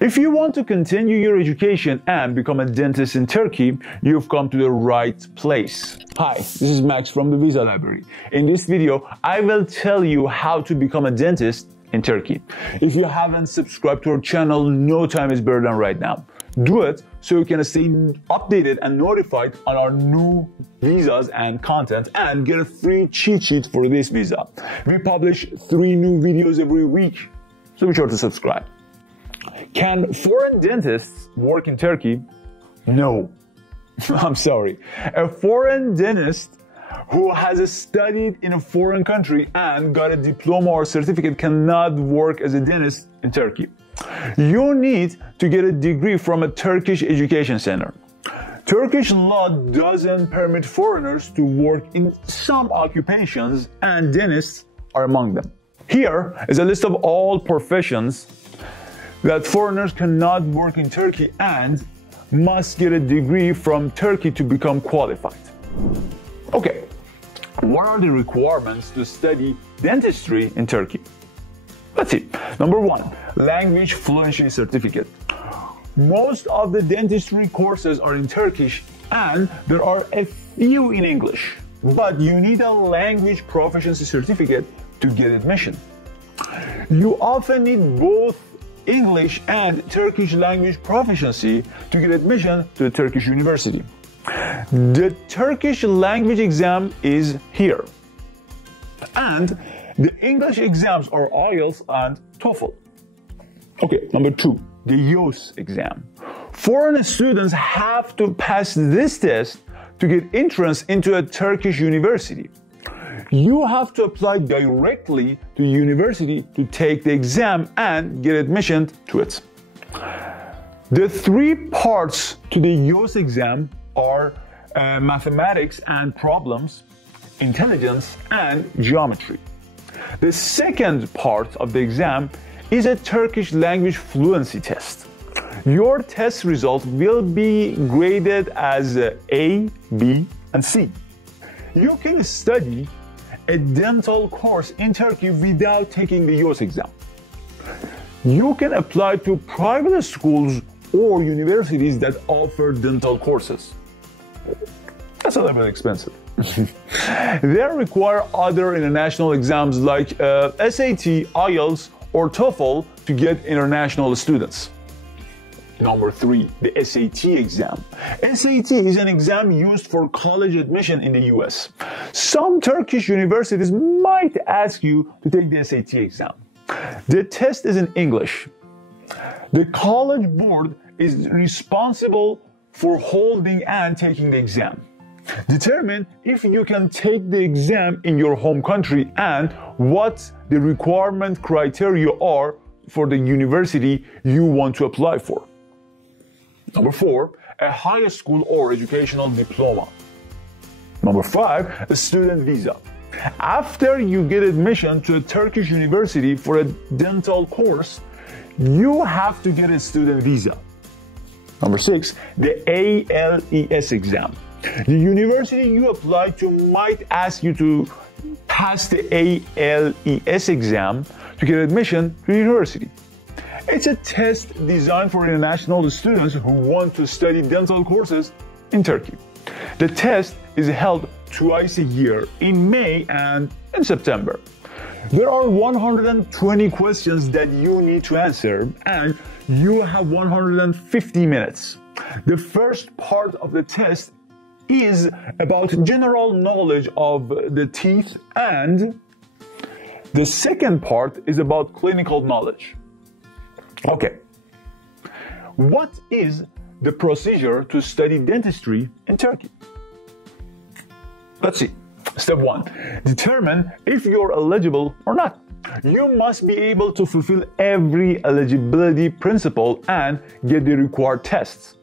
If you want to continue your education and become a dentist in Turkey, you've come to the right place. Hi, this is Max from the Visa Library. In this video, I will tell you how to become a dentist in Turkey. If you haven't subscribed to our channel, no time is better than right now. Do it so you can stay updated and notified on our new visas and content and get a free cheat sheet for this visa. We publish 3 new videos every week, so be sure to subscribe. Can foreign dentists work in Turkey? No. I'm sorry. A foreign dentist who has studied in a foreign country and got a diploma or certificate cannot work as a dentist in Turkey. You need to get a degree from a Turkish education center. Turkish law doesn't permit foreigners to work in some occupations, and dentists are among them. Here is a list of all professions that foreigners cannot work in Turkey and must get a degree from Turkey to become qualified. Okay, what are the requirements to study dentistry in Turkey? Let's see. Number 1, language fluency certificate. Most of the dentistry courses are in Turkish and there are a few in English, but you need a language proficiency certificate to get admission. You often need both English and Turkish language proficiency to get admission to a Turkish university. The Turkish language exam is here, and the English exams are IELTS and TOEFL. Okay, number 2, the IELTS exam. Foreign students have to pass this test to get entrance into a Turkish university. You have to apply directly to the university to take the exam and get admission to it. The 3 parts to the IELTS exam are mathematics and problems, intelligence, and geometry. The second part of the exam is a Turkish language fluency test. Your test result will be graded as A, B, and C. You can study a dental course in Turkey without taking the IELTS exam. You can apply to private schools or universities that offer dental courses. That's a little bit expensive. They require other international exams like SAT, IELTS, or TOEFL to get international students. Number 3, the SAT exam. SAT is an exam used for college admission in the US. Some Turkish universities might ask you to take the SAT exam. The test is in English. The College Board is responsible for holding and taking the exam. Determine if you can take the exam in your home country and what the requirement criteria are for the university you want to apply for. Number 4, a high school or educational diploma. Number 5, a student visa. After you get admission to a Turkish university for a dental course, you have to get a student visa. Number 6, the ALES exam. The university you apply to might ask you to pass the ALES exam to get admission to the university. It's a test designed for international students who want to study dental courses in Turkey. The test is held twice a year, in May and in September. There are 120 questions that you need to answer, and you have 150 minutes. The first part of the test is about general knowledge of the teeth, and the second part is about clinical knowledge. Okay, what is the procedure to study dentistry in Turkey? Let's see. Step 1. Determine if you're eligible or not. You must be able to fulfill every eligibility principle and get the required tests.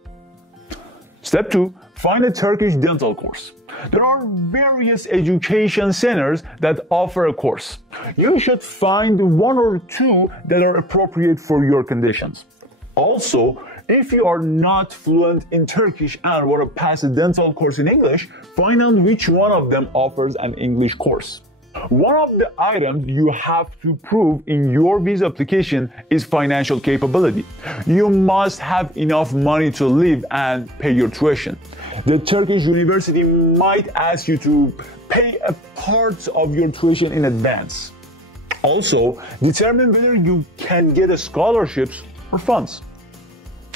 Step 2. Find a Turkish dental course. There are various education centers that offer a course. You should find 1 or 2 that are appropriate for your conditions. Also, if you are not fluent in Turkish and want to pass a dental course in English, find out which one of them offers an English course. One of the items you have to prove in your visa application is financial capability. You must have enough money to live and pay your tuition. The Turkish university might ask you to pay a part of your tuition in advance. Also, determine whether you can get scholarships or funds.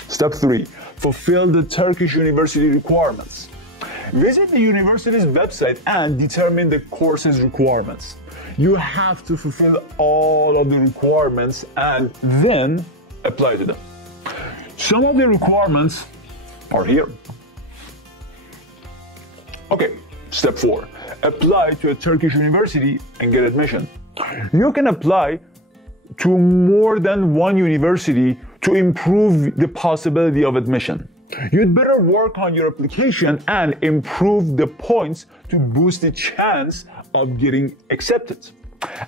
Step 3. Fulfill the Turkish university requirements. Visit the university's website and determine the course's requirements. You have to fulfill all of the requirements and then apply to them. Some of the requirements are here. Okay, step 4. Apply to a Turkish university and get admission. You can apply to more than one university to improve the possibility of admission. You'd better work on your application and improve the points to boost the chance of getting accepted.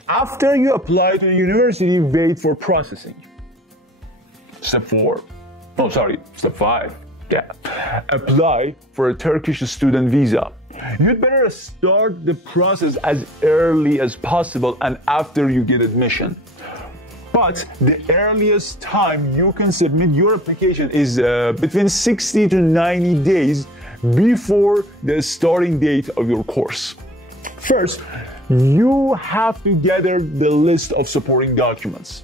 After you apply to the university, wait for processing. Step 5. Apply for a Turkish student visa. You'd better start the process as early as possible and after you get admission. But the earliest time you can submit your application is between 60 to 90 days before the starting date of your course. First, you have to gather the list of supporting documents.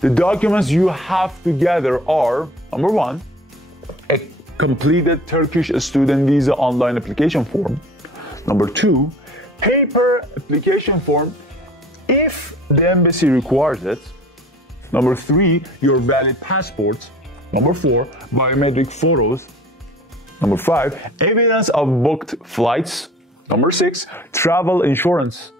The documents you have to gather are, number 1, a completed Turkish student visa online application form. Number 2, paper application form if the embassy requires it. Number 3, your valid passport. Number 4, biometric photos. Number 5, evidence of booked flights. Number 6, travel insurance.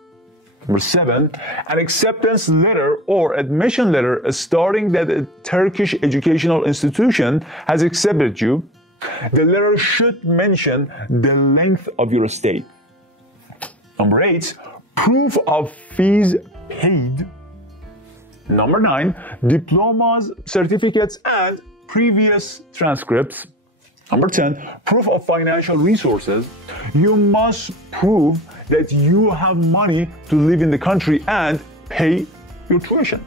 Number 7, an acceptance letter or admission letter stating that a Turkish educational institution has accepted you. The letter should mention the length of your stay. Number 8, proof of fees paid. Number 9, diplomas, certificates, and previous transcripts. Number 10, proof of financial resources. You must prove that you have money to live in the country and pay your tuition.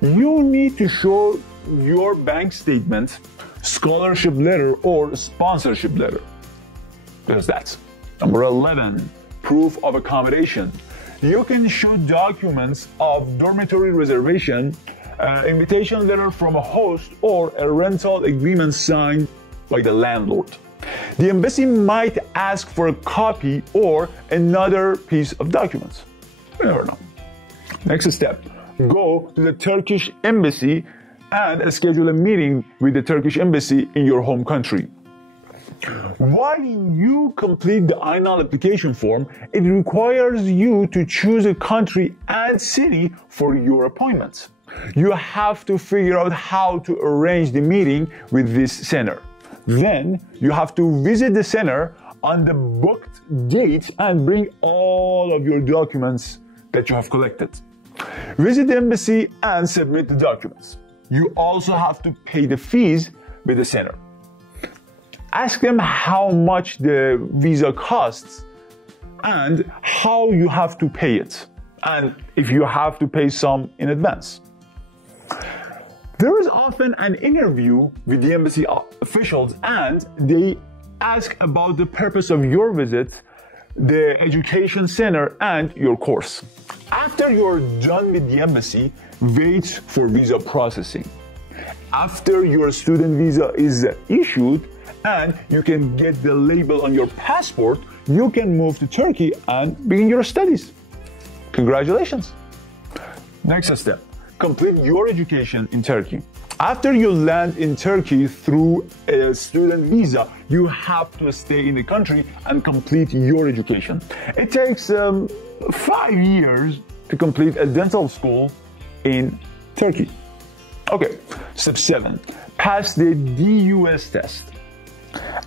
You need to show your bank statement, scholarship letter, or sponsorship letter. There's that. Number 11, proof of accommodation. You can show documents of dormitory reservation, invitation letter from a host, or a rental agreement signed by the landlord. The embassy might ask for a copy or another piece of documents. You never know. Next step, go to the Turkish embassy and schedule a meeting with the Turkish embassy in your home country. While you complete the I-9 application form, it requires you to choose a country and city for your appointment. You have to figure out how to arrange the meeting with this center. Then you have to visit the center on the booked date and bring all of your documents that you have collected. Visit the embassy and submit the documents. You also have to pay the fees with the center. Ask them how much the visa costs and how you have to pay it, and if you have to pay some in advance. There is often an interview with the embassy officials and they ask about the purpose of your visit, the education center, and your course. After you're done with the embassy, wait for visa processing. After your student visa is issued, and you can get the label on your passport, you can move to Turkey and begin your studies. Congratulations! Next step, complete your education in Turkey. After you land in Turkey through a student visa, you have to stay in the country and complete your education. It takes 5 years to complete a dental school in Turkey. Okay, step 7, pass the DUS test.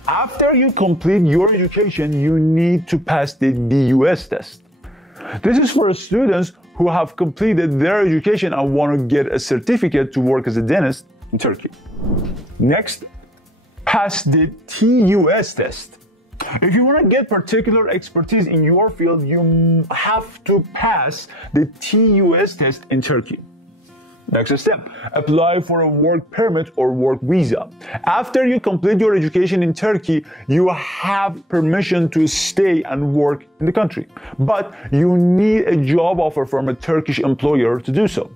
After you complete your education, you need to pass the DUS test. This is for students who have completed their education and want to get a certificate to work as a dentist in Turkey. Next, pass the TUS test. If you want to get particular expertise in your field, you have to pass the TUS test in Turkey. Next step, apply for a work permit or work visa. After you complete your education in Turkey, you have permission to stay and work in the country. But you need a job offer from a Turkish employer to do so.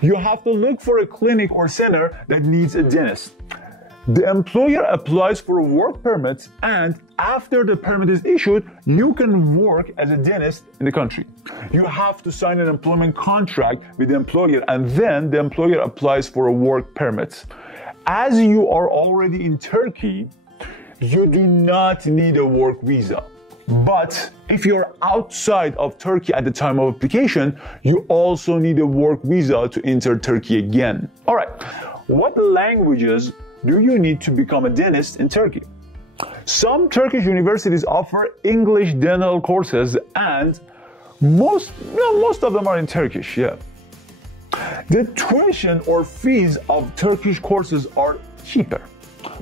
You have to look for a clinic or center that needs a dentist. The employer applies for a work permit, and after the permit is issued, you can work as a dentist in the country. You have to sign an employment contract with the employer, and then the employer applies for a work permit. As you are already in Turkey, you do not need a work visa. But if you're outside of Turkey at the time of application, you also need a work visa to enter Turkey again. All right, what languages do you need to become a dentist in Turkey? Some Turkish universities offer English dental courses, and most of them are in Turkish, yeah. The tuition or fees of Turkish courses are cheaper,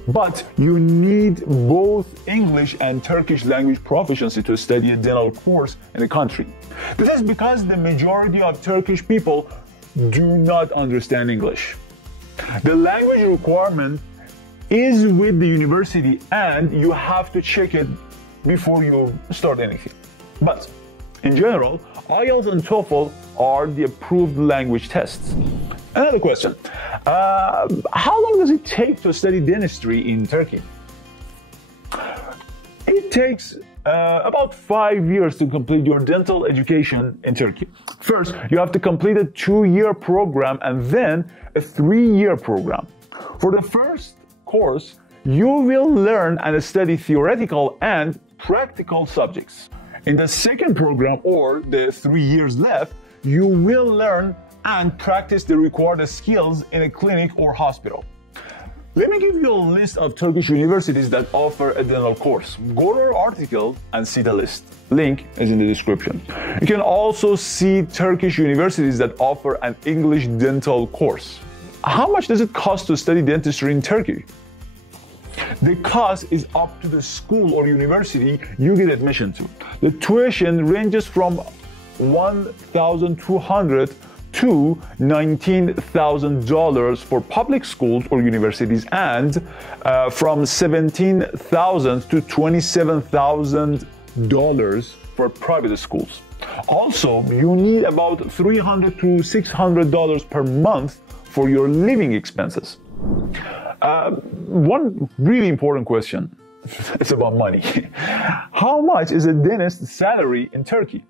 but you need both English and Turkish language proficiency to study a dental course in the country. This is because the majority of Turkish people do not understand English. The language requirement is with the university, and you have to check it before you start anything. But in general, IELTS and TOEFL are the approved language tests. Another question, how long does it take to study dentistry in Turkey? It takes about 5 years to complete your dental education in Turkey. First, you have to complete a 2-year program and then a 3-year program. For the first course, you will learn and study theoretical and practical subjects. In the second program, or the 3 years left, you will learn and practice the required skills in a clinic or hospital. Let me give you a list of Turkish universities that offer a dental course. Go to our article and see the list. Link is in the description. You can also see Turkish universities that offer an English dental course. How much does it cost to study dentistry in Turkey? The cost is up to the school or university you get admission to. The tuition ranges from $1,200 to $19,000 for public schools or universities, and from $17,000 to $27,000 for private schools. Also, you need about $300 to $600 per month for your living expenses. One really important question, it's about money. How much is a dentist's salary in Turkey?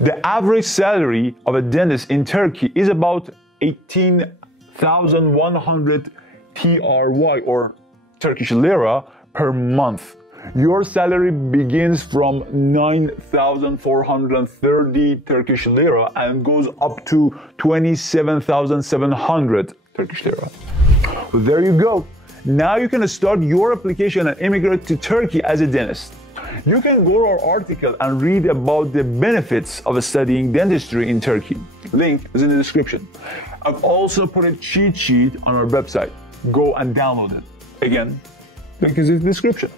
The average salary of a dentist in Turkey is about 18,100 TRY, or Turkish lira, per month. Your salary begins from 9,430 Turkish lira and goes up to 27,700 Turkish lira. Well, there you go. Now you can start your application and immigrate to Turkey as a dentist. You can go to our article and read about the benefits of studying dentistry in Turkey. Link is in the description. I've also put a cheat sheet on our website. Go and download it. Again, link is in the description.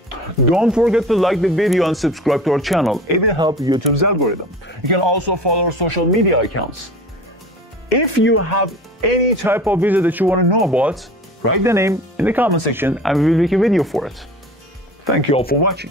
Don't forget to like the video and subscribe to our channel. It will help YouTube's algorithm. You can also follow our social media accounts. If you have any type of visa that you want to know about, write the name in the comment section and we will make a video for it. Thank you all for watching.